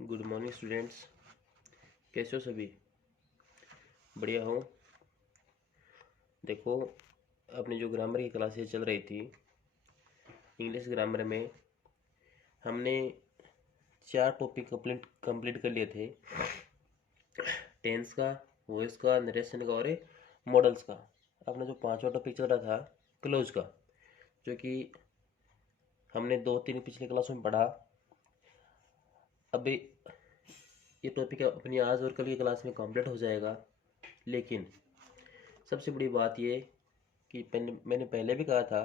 Good morning students. कैसे हो सभी? बढ़िया हो? देखो, अपनी जो ग्रामर की क्लासेस चल रही थी, इंग्लिश ग्रामर में हमने 4 टॉपिक कंप्लीट कर लिए थे। टेंस का, वॉइस का, नरेशन का और मॉडल्स का। अपना जो 5वां टॉपिक चल रहा था क्लोज का, जो कि हमने 2-3 पिछले क्लासों में पढ़ा। अभी ये टॉपिक अपनी आज और कल की क्लास में कंप्लीट हो जाएगा। लेकिन सबसे बड़ी बात ये कि मैंने पहले भी कहा था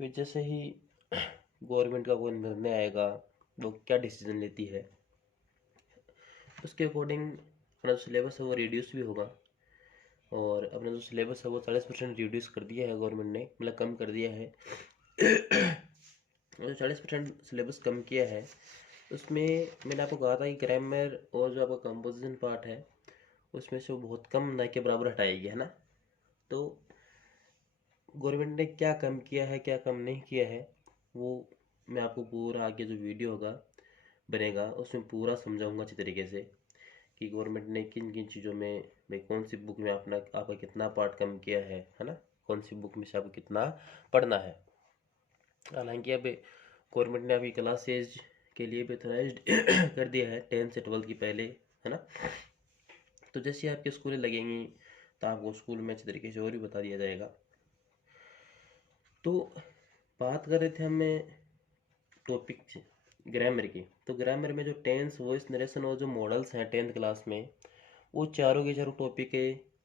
कि जैसे ही गवर्नमेंट का कोई निर्णय आएगा, वो क्या डिसीजन लेती है, उसके अकॉर्डिंग अपना जो सिलेबस है वो रिड्यूस भी होगा। और अपना जो सिलेबस है वो 40% रिड्यूस कर दिया है गवर्नमेंट ने, मतलब कम कर दिया है। और जो 40% सिलेबस कम किया है, उसमें मैंने आपको कहा था कि ग्रामर और जो आपका कंपोजिशन पार्ट है, उसमें से वो बहुत कम ना के बराबर हटाएगी, है ना। तो गवर्नमेंट ने क्या कम किया है, क्या कम नहीं किया है, वो मैं आपको पूरा आगे जो वीडियो होगा बनेगा उसमें पूरा समझाऊंगा अच्छी तरीके से कि गवर्नमेंट ने किन किन चीज़ों में, भाई कौन सी बुक में आपका कितना पार्ट कम किया है ना। कौन सी बुक में से आपको कितना पढ़ना है। हालांकि अब गवर्नमेंट ने अभी क्लासेज के लिए भी ऑथराइज्ड कर दिया है 10 से 12 की पहले, है ना। तो जैसे आपकी स्कूलें लगेंगी तो आपको स्कूल में अच्छी तरीके से और भी बता दिया जाएगा। तो बात कर रहे थे हमें टॉपिक ग्रामर की। तो ग्रामर में जो टेंस, वॉइस, नरेशन और जो मॉडल्स हैं 10th क्लास में, वो चारों के चारों टॉपिक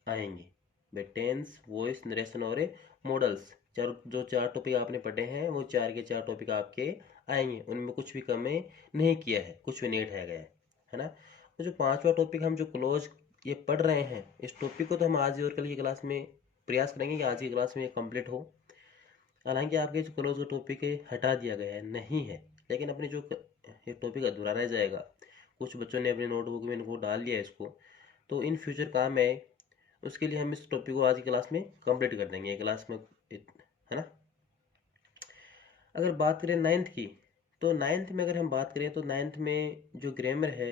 आएंगे। भाई टेंस, वॉइस, नरेशन और मॉडल्स, चार टॉपिक आपने पढ़े हैं, वो 4 के 4 टॉपिक आपके आएंगे। उनमें कुछ भी कमी नहीं किया है, कुछ भी नहीं हटाया गया है ना। तो जो 5वां टॉपिक हम जो क्लोज ये पढ़ रहे हैं, इस टॉपिक को तो हम आज और कल की क्लास में प्रयास करेंगे कि आज की क्लास में ये कंप्लीट हो। हालांकि आपके जो क्लोज टॉपिक है हटा दिया गया है नहीं है, लेकिन अपने जो ये टॉपिक अधूरा रह जाएगा। कुछ बच्चों ने अपनी नोटबुक में इनको डाल दिया इसको, तो इन फ्यूचर काम है। उसके लिए हम इस टॉपिक को आज की क्लास में कंप्लीट कर देंगे क्लास में, है ना। अगर बात करें 9th की, तो 9th में अगर हम बात करें तो 9th में जो ग्रामर है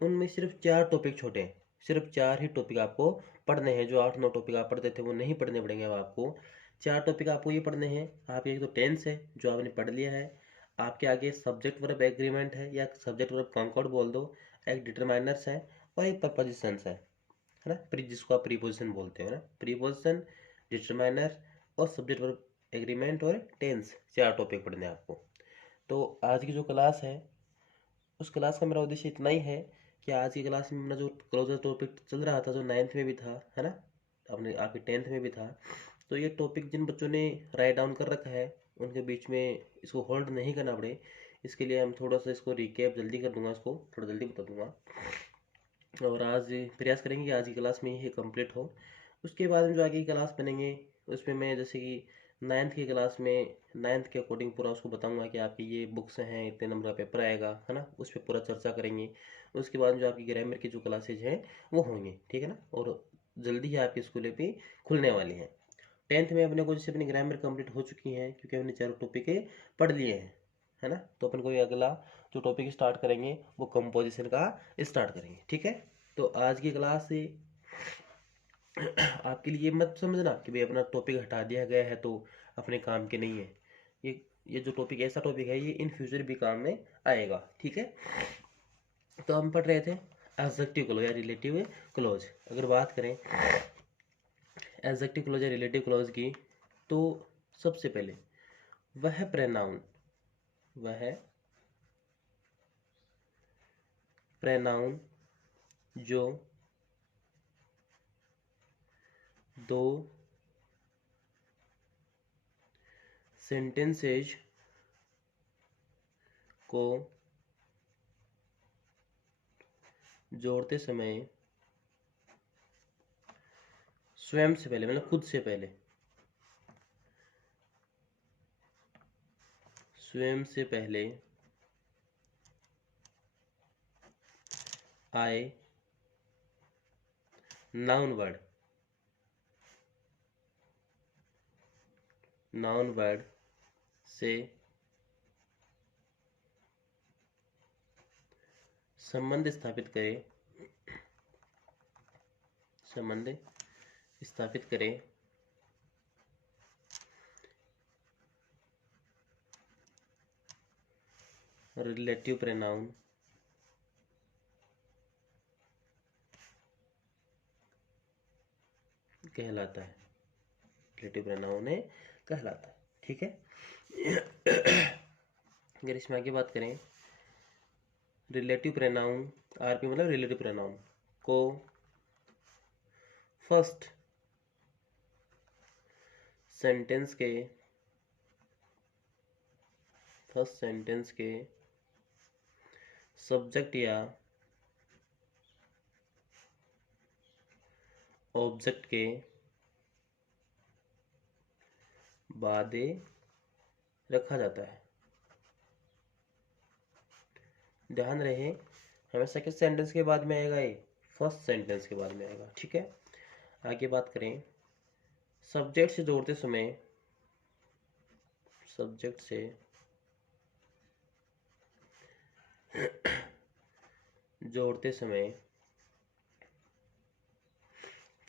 उनमें सिर्फ 4 टॉपिक छोटे हैं। सिर्फ 4 ही टॉपिक आपको पढ़ने हैं। जो 8-9 टॉपिक आप पढ़ते थे वो नहीं पढ़ने पड़ेंगे अब आपको। 4 टॉपिक आपको ये पढ़ने हैं। आप एक तो टेंस है जो आपने पढ़ लिया है, आपके आगे सब्जेक्ट वर्ब एग्रीमेंट है या सब्जेक्ट वर्ब कॉन्कॉर्ड बोल दो, एक डिटरमाइनर्स है और एक प्रपोजिशंस है ना। जिसको आप प्रीपोजिशन बोलते हैं ना, प्रीपोजिशन, डिटरमाइनर और सब्जेक्ट वर्ब एग्रीमेंट और टेंस, 4 टॉपिक पढ़ने हैं आपको। तो आज की जो क्लास है, उस क्लास का मेरा उद्देश्य इतना ही है कि आज की क्लास में मेरा जो क्लोजर टॉपिक चल रहा था, जो 9th में भी था, है ना, अपने आपके 10th में भी था, तो ये टॉपिक जिन बच्चों ने राइट डाउन कर रखा है उनके बीच में इसको होल्ड नहीं करना पड़े, इसके लिए हम थोड़ा सा इसको रिकैप जल्दी कर दूंगा, इसको थोड़ा जल्दी बता दूंगा। और आज प्रयास करेंगे कि आज की क्लास में ये कंप्लीट हो। उसके बाद में जो आगे की क्लास बनेंगे उसमें मैं जैसे कि 9th की क्लास में 9th के अकॉर्डिंग पूरा उसको बताऊंगा कि आपकी ये बुक्स हैं, इतने नंबर का पेपर आएगा, है ना, उस पर पूरा चर्चा करेंगे। उसके बाद जो आपकी ग्रामर की जो क्लासेज हैं वो होंगी, ठीक है ना। और जल्दी ही आपकी स्कूलें भी खुलने वाली हैं। 10th में अपने को जैसे अपनी ग्रामर कंप्लीट हो चुकी है क्योंकि हमने 4 टॉपिक पढ़ लिए हैं, है ना। तो अपन को अगला जो टॉपिक स्टार्ट करेंगे वो कंपोजिशन का स्टार्ट करेंगे, ठीक है। तो आज की क्लास से आपके लिए मत समझना कि भाई अपना टॉपिक हटा दिया गया है तो अपने काम के नहीं है। ये जो टॉपिक ऐसा टॉपिक है ये इन फ्यूचर भी काम में आएगा, ठीक है। तो हम पढ़ रहे थे एडजेक्टिव क्लॉज या रिलेटिव क्लॉज। अगर बात करें एडजेक्टिव क्लॉज या रिलेटिव क्लॉज की, तो सबसे पहले वह प्रोनाउन, वह प्रोनाउन जो दो सेंटेंसेज को जोड़ते समय स्वयं से पहले, मतलब खुद से पहले, स्वयं से पहले आए नाउन वर्ड, नाउन वर्ड से संबंध स्थापित करें, संबंध स्थापित करें रिलेटिव प्रोनाउन कहलाता है, रिलेटिव प्रोनाउन कहलाता है। ठीक है। अगर इसमें आगे बात करें, रिलेटिव प्रोनाउन, आरपी मतलब रिलेटिव प्रोनाउन को फर्स्ट सेंटेंस के सब्जेक्ट या ऑब्जेक्ट के बाद रखा जाता है। ध्यान रहे, हमेशा किस सेंटेंस के बाद में आएगा, ये फर्स्ट सेंटेंस के बाद में आएगा। ठीक है। आगे बात करें, सब्जेक्ट से जोड़ते समय, सब्जेक्ट से जोड़ते समय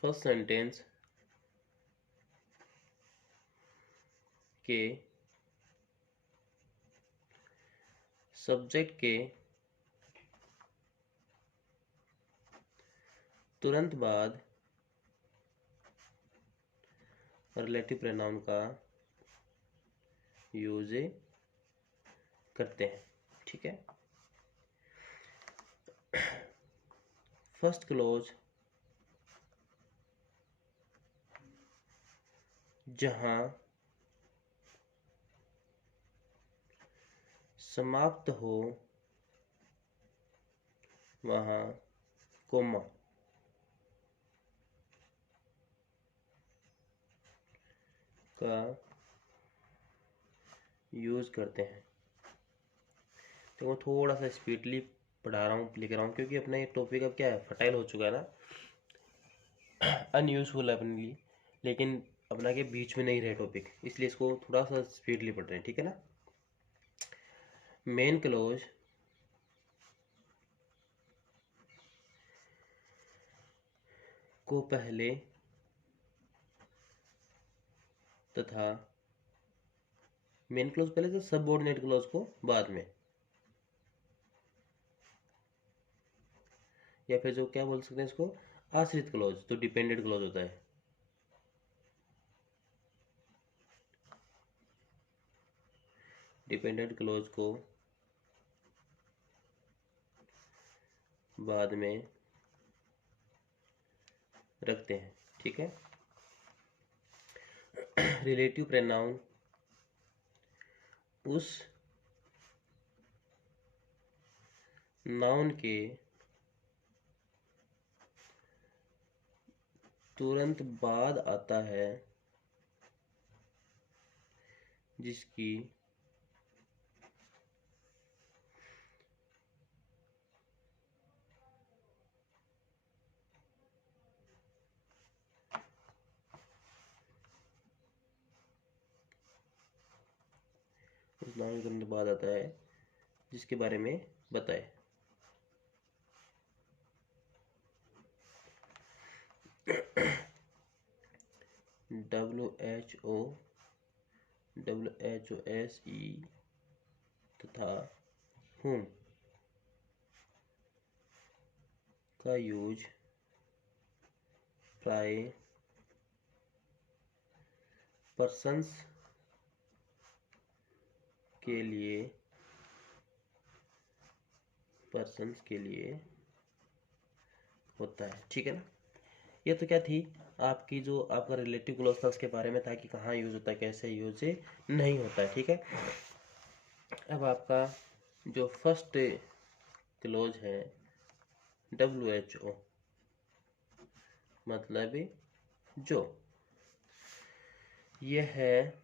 फर्स्ट सेंटेंस के सब्जेक्ट के तुरंत बाद रिलेटिव प्रोनाउन का यूज करते हैं। ठीक है। फर्स्ट क्लोज जहां समाप्त हो वहां कोमा का यूज करते हैं। तो मैं थोड़ा सा स्पीडली पढ़ा रहा हूँ, लिख रहा हूँ, क्योंकि अपना ये टॉपिक अब क्या है, फर्टाइल हो चुका है ना, अनयूजफुल है अपने लिए, लेकिन अपना के बीच में नहीं रहे टॉपिक, इसलिए इसको थोड़ा सा स्पीडली पढ़ रहे हैं। ठीक है ना। मेन क्लोज को पहले तथा मेन क्लोज पहले तो सबऑर्डिनेट क्लोज को बाद में, या फिर जो क्या बोल सकते हैं इसको, आश्रित क्लोज, तो डिपेंडेंट क्लोज होता है। डिपेंडेंट क्लोज को बाद में रखते हैं। ठीक है। रिलेटिव प्रोनाउन उस नाउन के तुरंत बाद आता है जिसकी उस नाउन के तुरंत बाद आता है जिसके बारे में बताए। WHO, WHOSE तथा whom का यूज प्राय पर्सन्स के लिए होता है। ठीक है ना। ये तो क्या थी आपकी, जो आपका रिलेटिव क्लोज था उसके बारे में था कि कहाँ यूज होता है, कैसे यूज नहीं होता है। ठीक है। अब आपका जो फर्स्ट क्लोज है WHO, मतलब जो, यह है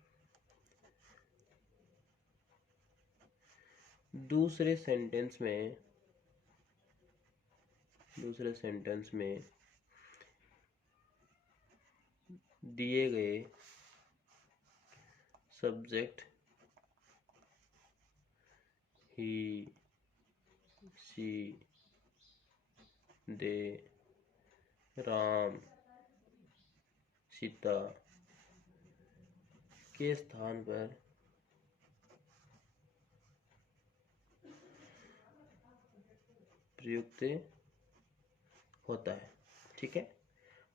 दूसरे सेंटेंस में दिए गए सब्जेक्ट ही, शी, दे राम सीता के स्थान पर प्रयुक्त होता है। ठीक है,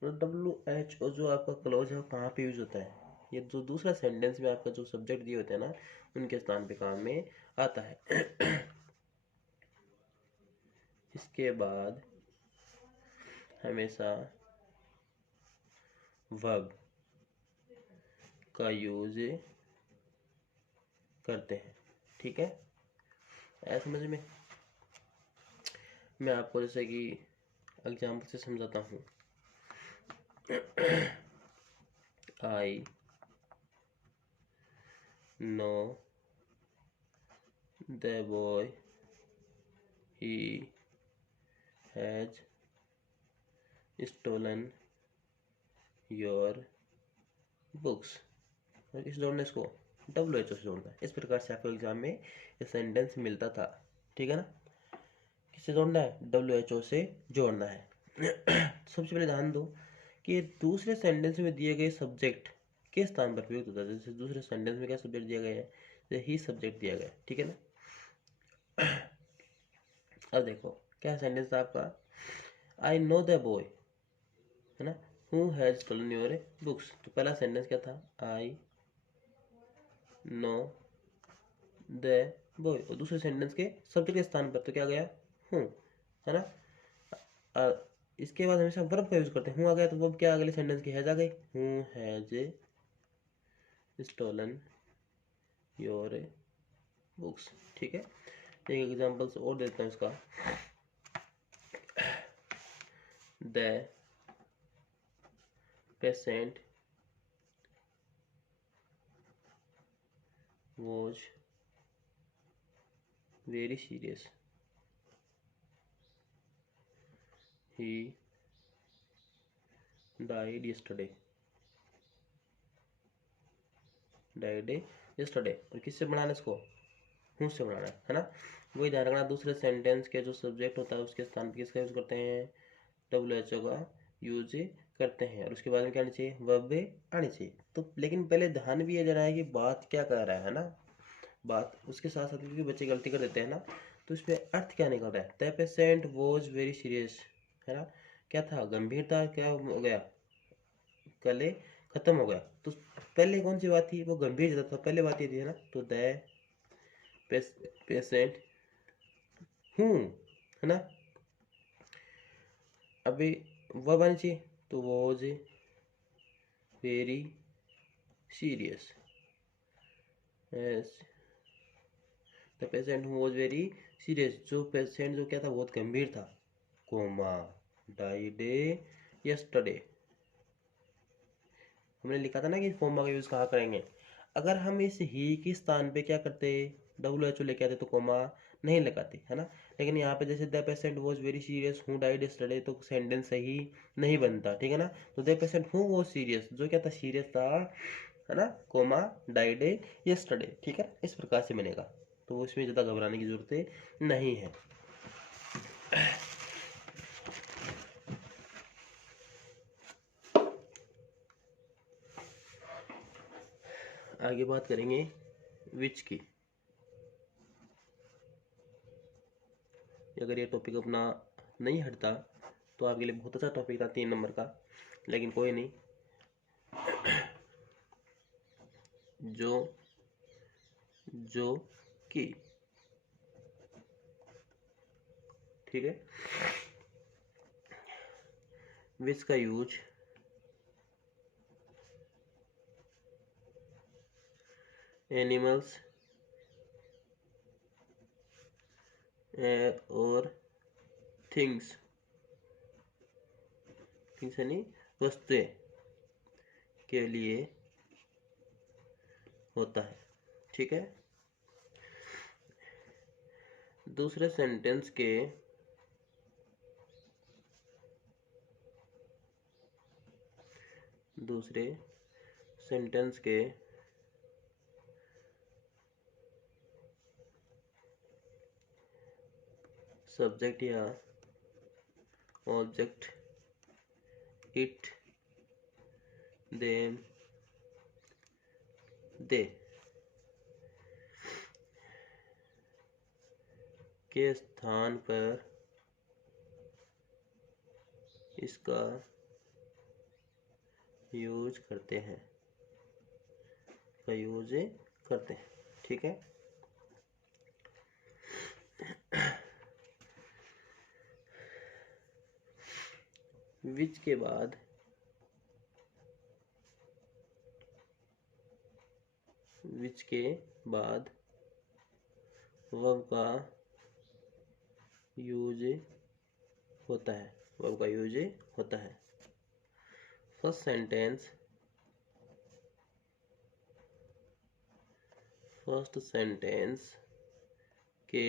तो WHO जो आपका क्लोज है वो कहाँ पे यूज होता है? ये जो दूसरा सेंटेंस में आपका जो सब्जेक्ट दिए होते हैं ना, उनके स्थान पे काम में आता है। इसके बाद हमेशा वर्ब का यूज करते हैं। ठीक है, ऐसा समझ में? मैं आपको जैसे कि एग्जाम्पल से समझाता हूँ। I know the boy he has stolen your books. किस जोड़ना इसको? WHO से जोड़ना है। इस प्रकार से आपको एग्जाम में ये सेंटेंस मिलता था। ठीक है ना? किससे जोड़ना है? WHO से जोड़ना है। सबसे पहले ध्यान दो कि दूसरे सेंटेंस में दिए गए सब्जेक्ट किस स्थान पर प्रयुक्त होता है। जैसे दूसरे सेंटेंस में क्या सब्जेक्ट दिया गया है? जैसे ही सब्जेक्ट दिया गया है। ठीक है ना? अब देखो क्या सेंटेंस था आपका? आई नो द बॉय, है ना, who has stolen your books. तो पहला सेंटेंस क्या था? I know the boy. और दूसरे सेंटेंस के सब्जेक्ट के स्थान पर तो क्या गया? हूँ, है ना? इसके बाद हमेशा वर्ब का यूज करते हैं। हूँ आ गया तो वर्ब क्या अगले सेंटेंस की? हैज आ गई। हूँ हैज स्टोलन योर बुक्स। ठीक है, एक एग्जांपल्स और देता हूँ इसका। The patient was very serious. He died yesterday. और किससे बनाना इसको? हूँ से बनाना है ना? वही ध्यान रखना, दूसरे सेंटेंस के जो सब्जेक्ट होता है उसके स्थान पर किसका यूज करते हैं? WHO का यूज करते हैं। और उसके बाद में क्या आनी चाहिए? वर्ब आनी चाहिए। तो लेकिन पहले ध्यान भी ये देना है कि बात क्या कर रहा है ना, बात उसके साथ साथ, क्योंकि बच्चे गलती कर देते हैं ना, तो इसमें अर्थ क्या निकल रहा है? The patient was very serious, है ना, क्या था? गंभीर था। क्या हो गया? कले खत्म हो गया। तो पहले कौन सी बात थी? वो गंभीर था, पहले बात ये थी, है ना? तो द पेशेंट हूँ, है ना, अभी वर्ब आनी चाहिए, तो was very serious. The patient who was very serious, जो पेशेंट जो क्या था? बहुत गंभीर था, कोमा डाइड यस्टरडे। हमने लिखा था ना कि कोमा का यूज कहाँ करेंगे? अगर हम इस ही के स्थान पे क्या करते? WHO लेके आते तो कोमा नहीं लगाते, है ना? लेकिन यहाँ पे जैसे the patient was very serious who died yesterday, तो सेंटेंस सही नहीं बनता। ठीक है ना? तो the patient who was serious, जो क्या था? सीरियस था, है ना, कोमा डाइड यस्टरडे। ठीक है, इस प्रकार से बनेगा। तो उसमें ज़्यादा घबराने की जरूरत नहीं है। आगे बात करेंगे विच की। अगर ये टॉपिक अपना नहीं हटता तो आपके लिए बहुत अच्छा टॉपिक था 3 नंबर का, लेकिन कोई नहीं। जो जो की, ठीक है, विच का यूज एनिमल्स और थिंग्स यानी वस्तुएं के लिए होता है। ठीक है, दूसरे सेंटेंस के सब्जेक्ट या ऑब्जेक्ट, इट, देम, दे के स्थान पर इसका यूज करते हैं, ठीक है। विच के बाद वर्ब का यूज होता है। फर्स्ट सेंटेंस के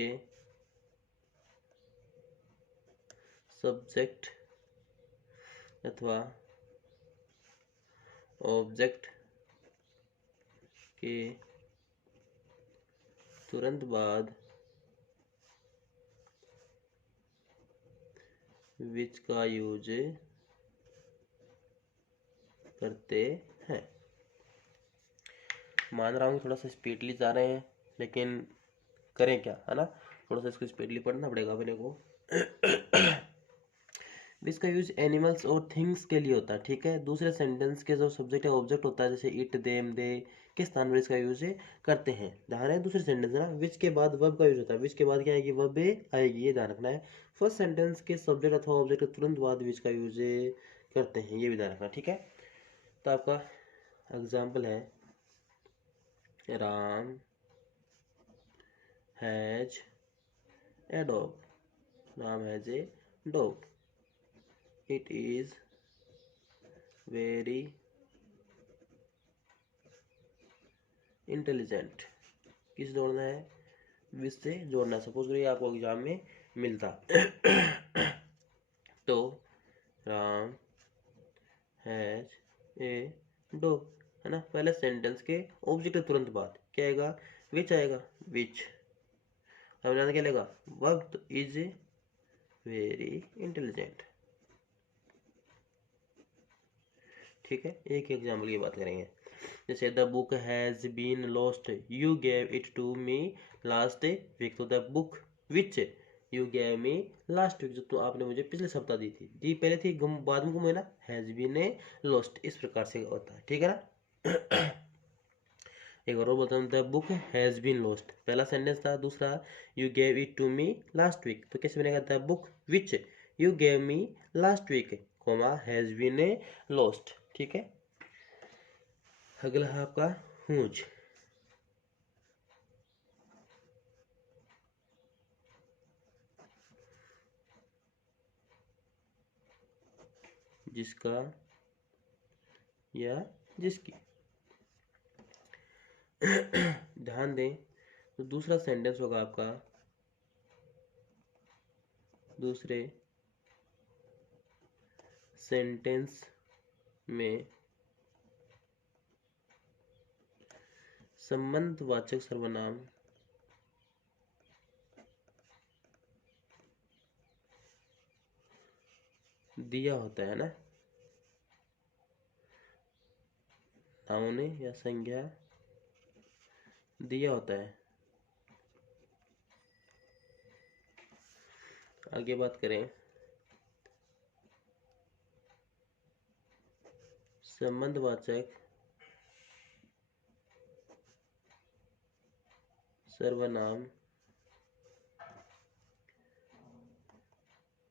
सब्जेक्ट अथवा ऑब्जेक्ट के तुरंत बाद विच का यूज करते हैं। मान रहा हूँ थोड़ा सा स्पीडली जा रहे हैं, लेकिन करें क्या, है ना, थोड़ा सा इसको स्पीडली पढ़ना पड़ेगा अपने को। इसका यूज एनिमल्स और थिंग्स के लिए होता है, ठीक है। दूसरे सेंटेंस के जो सब्जेक्ट है ऑब्जेक्ट होता है, जैसे इट, देम, दे के स्थान पर इसका यूज करते हैं। ध्यान है, दूसरे सेंटेंस है ना, विच के बाद वर्ब का यूज होता है, विच के बाद क्या आएगी, वर्ब आएगी, ये ध्यान रखना है। फर्स्ट सेंटेंस के सब्जेक्ट अथवा ऑब्जेक्ट के तुरंत बाद विच का यूज करते हैं, ये भी ध्यान रखना, ठीक है। तो आपका एग्जाम्पल है, Ram has a dog, Ram has a dog, it is very intelligent. किस जोड़ना है, विच से जोड़ना। सपोज करिए आपको एग्जाम में मिलता तो राम हैज ए डॉग, है ना, पहले सेंटेंस के ऑब्जेक्ट तुरंत बाद क्या आएगा, विच आएगा, विच। अब क्या लगेगा, वर्ब इज वेरी इंटेलिजेंट, ठीक है। एक एग्जाम्पल की बात करेंगे, जैसे the book has been lost, you gave it to me last week. तो the book which you gave me last week, जो तो आपने मुझे पिछले सप्ताह दी थी, दी पहले थी, बाद में गुम है ना, हैज बीन ए लॉस्ट, इस प्रकार से होता है, ठीक है ना। एक और बोलता हूँ, the book has been lost, पहला सेंटेंस था, दूसरा you gave it to me last week, तो कैसे बनेगा, the book which you gave me last week, comma has been a lost, ठीक है। अगला है आपका हुज, जिसका या जिसकी। ध्यान दें, तो दूसरा सेंटेंस होगा आपका, दूसरे सेंटेंस में संबंधवाचक सर्वनाम दिया होता है ना, नाउन या संज्ञा दिया होता है। आगे बात करें, संबंधवाचक सर्वनाम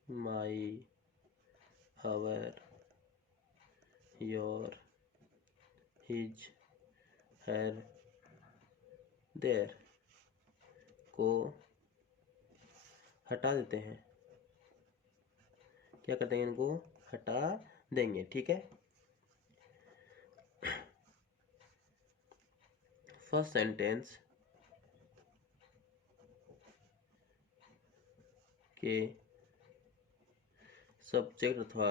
my, our, your, his, her, their को हटा देते हैं, क्या करते हैं, इनको हटा देंगे, ठीक है। फर्स्ट सेंटेंस के सब्जेक्ट अथवा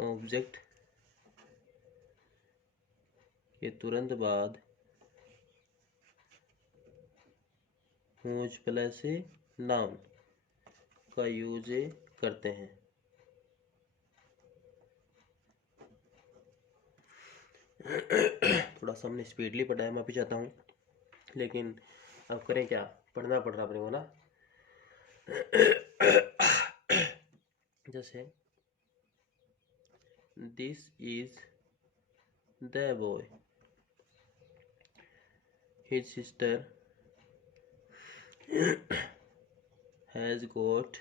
ऑब्जेक्ट के तुरंत बाद हुज प्लस नाउन का यूज करते हैं। थोड़ा सा हमने स्पीडली पढ़ा है, मैं भी चाहता हूँ, लेकिन अब करें क्या, पढ़ना पड़ रहा अपने को ना। जैसे this is the boy, his sister has got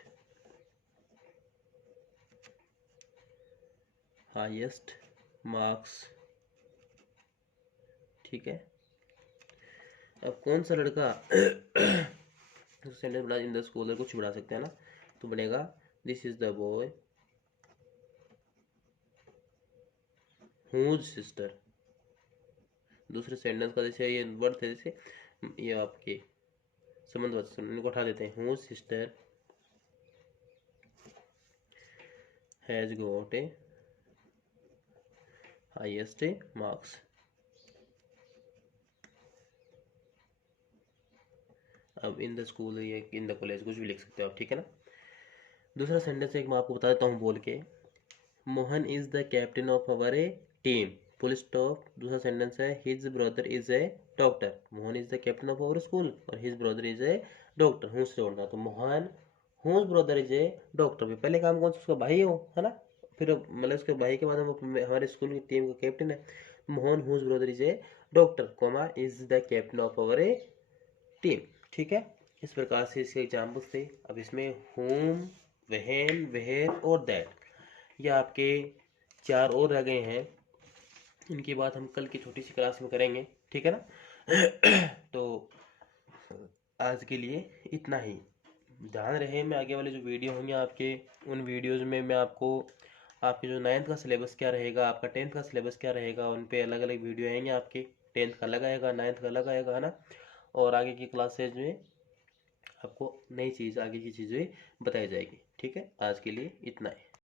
highest marks. ठीक है, अब कौन सा लड़का सेंटेंस बना इन द स्कूल, कुछ बढ़ा सकते हैं ना, तो बनेगा this is the boy whose sister. दूसरे सेंटेंस का जैसे ये वर्ड थे, जैसे ये आपके संबंध वचन, इनको उठा देते हैं, whose sister has got a highest marks. अब इन द स्कूल या इन द कॉलेज कुछ भी लिख सकते हो आप, ठीक है ना। दूसरा सेंटेंस एक मैं आपको बता देता हूँ बोल के, Mohan is the captain of our a team, full stop. दूसरा सेंटेंस है his brother is a doctor. Mohan is the captain of our school और his brother is a doctor, हूँ से जोड़ना, तो Mohan whose brother is a doctor. भी पहले काम कौन सा, उसका भाई हो, है ना, फिर मतलब उसके भाई के बाद हम हमारे स्कूल की टीम का कैप्टन है। Mohan whose brother is a doctor, comma is the captain of our a team. ठीक है, इस प्रकार से इसके एग्जाम्पल्स थे। अब इसमें होम, वहन, वेयर और दैट, ये आपके 4 और रह गए हैं, इनकी बात हम कल की छोटी सी क्लास में करेंगे, ठीक है ना। तो आज के लिए इतना ही। ध्यान रहे, मैं आगे वाले जो वीडियो होंगे आपके, उन वीडियोज़ में मैं आपको आपके जो 9th का सिलेबस क्या रहेगा, आपका 10th का सिलेबस क्या रहेगा, उन पे अलग अलग वीडियो आएंगे आपके। 10th का अलग आएगा, 9th का अलग आएगा, है ना, और आगे की क्लासेज में आपको नई चीज़, आगे की चीज़ें बताई जाएगी। ठीक है, आज के लिए इतना ही।